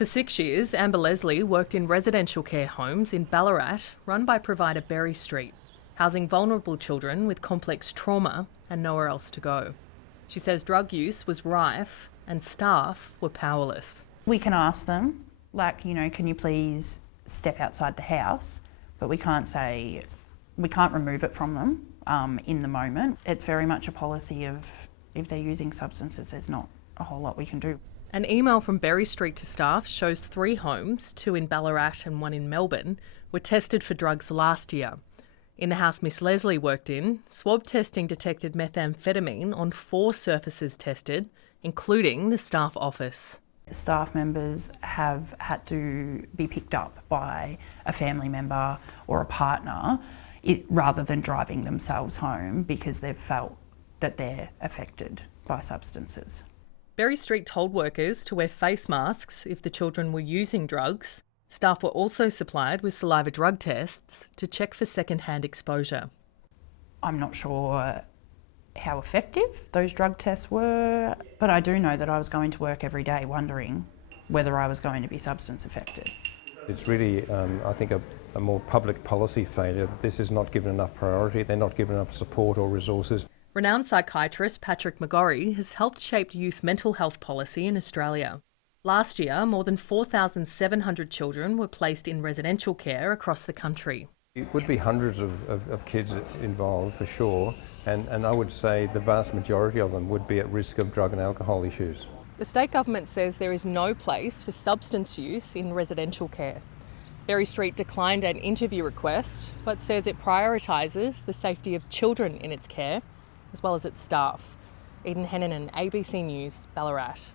For 6 years, Amber Leslie worked in residential care homes in Ballarat run by provider Berry Street, housing vulnerable children with complex trauma and nowhere else to go. She says drug use was rife and staff were powerless. We can ask them, can you please step outside the house? But we can't remove it from them in the moment. It's very much a policy of if they're using substances, there's not a whole lot we can do. An email from Berry Street to staff shows 3 homes, 2 in Ballarat and 1 in Melbourne, were tested for drugs last year. In the house Miss Leslie worked in, swab testing detected methamphetamine on 4 surfaces tested, including the staff office. Staff members have had to be picked up by a family member or a partner rather than driving themselves home because they've felt that they're affected by substances. Berry Street told workers to wear face masks if the children were using drugs. Staff were also supplied with saliva drug tests to check for second-hand exposure. I'm not sure how effective those drug tests were, but I do know that I was going to work every day wondering whether I was going to be substance affected. It's really, I think, a more public policy failure. This is not given enough priority, they're not given enough support or resources. Renowned psychiatrist Patrick McGorry has helped shape youth mental health policy in Australia. Last year, more than 4,700 children were placed in residential care across the country. It would be hundreds of kids involved for sure, and I would say the vast majority of them would be at risk of drug and alcohol issues. The state government says there is no place for substance use in residential care. Berry Street declined an interview request, but says it prioritises the safety of children in its care, as well as its staff. Eden Hennanen, ABC News, Ballarat.